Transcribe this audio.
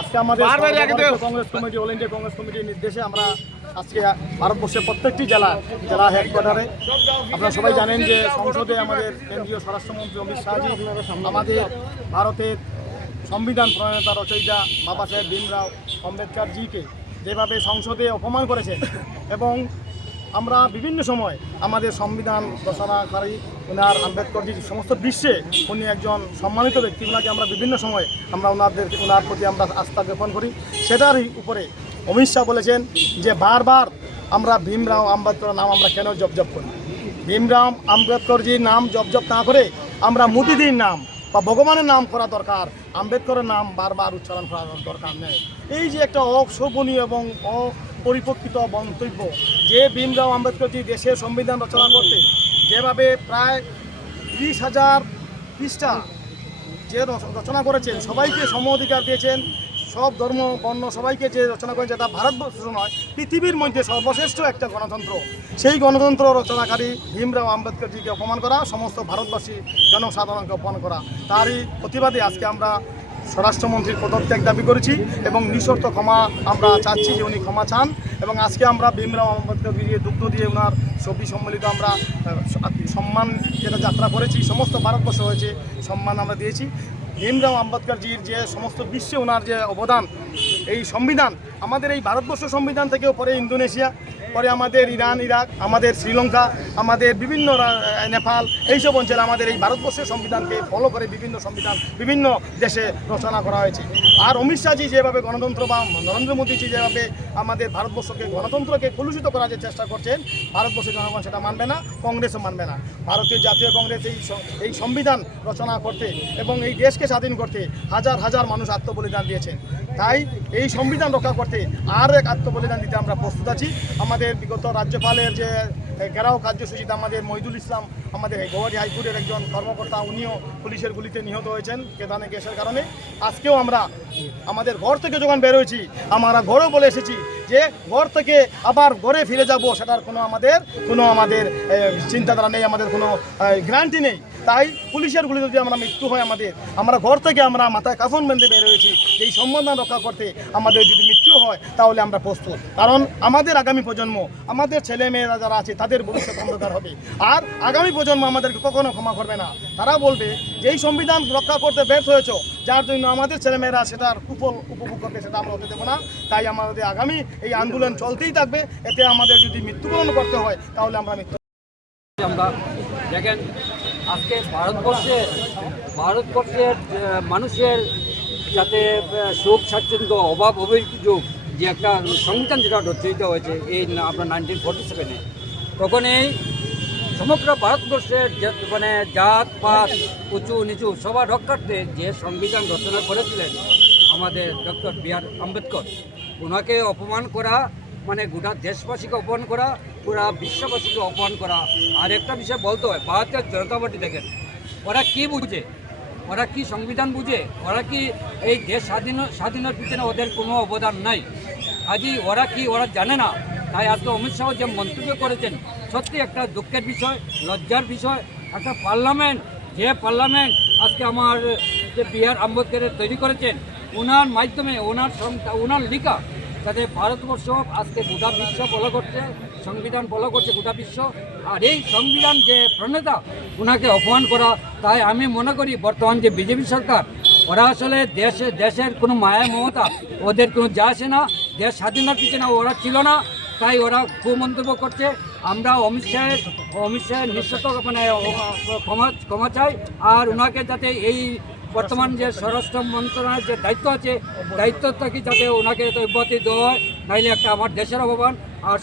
আজকে আমাদের Congress committee all India Congress কমিটির নির্দেশে আমরা আজকে ভারতবর্ষের প্রত্যেকটি জেলা জেলা হেডকোয়ার্টারে আপনারা সবাই জানেন যে সংসদে আমাদের কেন্দ্রীয় স্বরাষ্ট্রমন্ত্রী অমিত শাহজি আমাদের ভারতের সংবিধান প্রণেতা রচয়িতা বাবা সাহেব ভীমরাও আম্বেদকর জিকে যেভাবে সংসদে অপমান করেছেন এবং আমরা বিভিন্ন সময় আমাদের সংবিধান রচনাকারী ওনার আম্বেদকরজির সমস্ত বিশ্বে উনি একজন সম্মানিত ব্যক্তি ওনাকে আমরা বিভিন্ন সময় আমরা ওনাদের ওনার প্রতি আমরা আস্থা জ্ঞাপন করি। সেটারই উপরে অমিত শাহ বলেছেন যে বারবার আমরা ভীমরাও আম্বেদকর নাম আমরা কেন জপজপ করি? ভীমরাম আম্বেদকরজির নাম জপজপ না করে আমরা মোদিদির নাম বা ভগবানের নাম করা দরকার, আম্বেদকরের নাম বারবার উচ্চারণ করা দরকার নেই। এই যে একটা অশোভনীয় এবং অপরিপক্ষিত মন্তব্য। যে ভীমরাও আম্বেদকরজি দেশের সংবিধান রচনা করতে যেভাবে প্রায় ত্রিশ হাজার পৃষ্ঠা যে রচনা করেছেন, সবাইকে সম অধিকার দিয়েছেন, সব ধর্ম, বর্ণ সবাইকে যে রচনা করেন যেটা ভারতবর্ষ নয়, পৃথিবীর মধ্যে সর্বশ্রেষ্ঠ একটা গণতন্ত্র। সেই গণতন্ত্র রচনাকারী ভীমরাও আম্বেদকরজিকে অপমান করা, সমস্ত ভারতবাসী জনসাধারণকে অপমান করা, তারই প্রতিবাদে আজকে আমরা স্বরাষ্ট্রমন্ত্রীর পদত্যাগ দাবি করেছি এবং নিঃশর্ত ক্ষমা আমরা চাচ্ছি যে উনি ক্ষমা চান এবং আজকে আমরা ভীমরাও আম্বেদকর দিয়ে দুগ্ধ দিয়ে ওনার ছবি সম্মিলিত আমরা সম্মান যেটা যাত্রা করেছি সমস্ত ভারতবর্ষ হয়েছে, সম্মান আমরা দিয়েছি। ভীমরাও আম্বেদকরজির যে সমস্ত বিশ্বে ওনার যে অবদান, এই সংবিধান, আমাদের এই ভারতবর্ষ সংবিধান থেকেও পরে ইন্দোনেশিয়া পরে আমাদের ইরান, ইরাক, আমাদের শ্রীলঙ্কা, আমাদের বিভিন্ন নেপাল, এইসব অঞ্চলে আমাদের এই ভারতবর্ষের সংবিধানকে ফলো করে বিভিন্ন সংবিধান বিভিন্ন দেশে রচনা করা হয়েছে। আর অমিত শাহজি যেভাবে গণতন্ত্র বা নরেন্দ্র মোদীজি যেভাবে আমাদের ভারতবর্ষকে, গণতন্ত্রকে কলুষিত করার যে চেষ্টা করছেন, ভারতবর্ষের জনগণ সেটা মানবে না, কংগ্রেসও মানবে না। ভারতীয় জাতীয় কংগ্রেস এই এই সংবিধান রচনা করতে এবং এই দেশকে স্বাধীন করতে হাজার হাজার মানুষ আত্মবলিদান দিয়েছেন। তাই এই সংবিধান রক্ষা করতে আর এক আত্মবলিদান দিতে আমরা প্রস্তুত আছি। আমাদের বিগত রাজ্যপালের যে এ, ঘেরাও কার্যসূচিতে আমাদের মহিদুল ইসলাম আমাদের গৌহাটি হাইকোর্টের একজন কর্মকর্তা উনিও পুলিশের গুলিতে নিহত হয়েছেন কেদানে গ্যাসের কারণে। আজকেও আমরা আমাদের ঘর থেকে যখন বেরোয়েছি আমরা ঘরেও বলে এসেছি যে ঘর থেকে আবার ঘরে ফিরে যাব সেটার কোনো আমাদের কোনো আমাদের চিন্তাধারা নেই আমাদের কোনো গ্যারান্টি নেই। তাই পুলিশের গুলি যদি আমরা মৃত্যু হয় আমাদের, আমরা ঘর থেকে আমরা মাথায় কাফন বেঁধে বের হয়েছি, এই সম্বন্ধ রক্ষা করতে আমাদের যদি মৃত্যু হয়, তাহলে আমরা প্রস্তুত। কারণ আমাদের আগামী প্রজন্ম, আমাদের ছেলে মেয়েরা যারা আছে, তাদের ভবিষ্যৎ অন্ধকার হবে। আর আগামী প্রজন্ম আমাদেরকে কখনো ক্ষমা করবে না। তারা বলবে যে, এই সংবিধান রক্ষা করতে ব্যর্থ হয়েছ, যার জন্য আমাদের ছেলেমেয়েরা সেটার কুফল উপভোগ করবে, সেটা আমরা হতে দেবো না। তাই আমাদের আগামী এই আন্দোলন চলতেই থাকবে। এতে আমাদের যদি মৃত্যুবরণ করতে হয়, তাহলে আমরা মৃত্যু আমরা দেখেন আজকে ভারতবর্ষের ভারতবর্ষের মানুষের যাতে সুখ স্বাচ্ছন্দ্য, অভাব অভিযোগ যে একটা সংবিধান যেটা রচিত হয়েছে, এই আপনার নাইনটিন ফোর্টি সেভেনে তখন এই সমগ্র ভারতবর্ষের মানে জাত, পাত, উঁচু, নিচু সবার রক্ষার্থে যে সংবিধান রচনা করেছিলেন আমাদের ডক্টর বি আর আম্বেদকর ওনাকে অপমান করা মানে গোটা দেশবাসীকে অপমান করা পুরা বিশ্ববাসীকে অপমান করা। আর একটা বিষয় বলতে হয়, ভারতীয় জনতা পার্টি দেখেন, ওরা কি বুঝে? ওরা কি সংবিধান বুঝে? ওরা কি এই দেশ স্বাধীন স্বাধীনের পিছনে ওদের কোনো অবদান নাই? আজই ওরা কি ওরা জানে না? তাই আজকে অমিত শাহ যে মন্তব্য করেছেন, সত্যি একটা দুঃখের বিষয়, লজ্জার বিষয়, একটা পার্লামেন্ট, যে পার্লামেন্ট আজকে আমার যে বিহার আম্বেদকরের তৈরি করেছেন, ওনার মাধ্যমে, ওনার ওনার লিখা যাতে ভারতবর্ষ আজকে গোটা বিশ্ব ফলো করছে, সংবিধান ফলো করছে গোটা বিশ্ব, আর এই সংবিধান যে প্রণেতা ওনাকে অপমান করা, তাই আমি মনে করি বর্তমান যে বিজেপি সরকার, ওরা আসলে দেশে, দেশের কোনো মায়া মমতা, ওদের কোনো যা আসে না, দেশ স্বাধীনতার পিছনে ওরা ছিল না, তাই ওরা কুমন্তব্য করছে। আমরা অমিত শাহের অমিত শাহের নিঃশত মানে ক্ষমা ক্ষমা চাই, আর ওনাকে যাতে এই বর্তমান যে স্বরাষ্ট্র মন্ত্রণালয়ের যে দায়িত্ব আছে দায়িত্ব থেকে যাতে ওনাকে অব্যাহতি দেওয়া হয়? নাইলে একটা আমার দেশের অবমান আর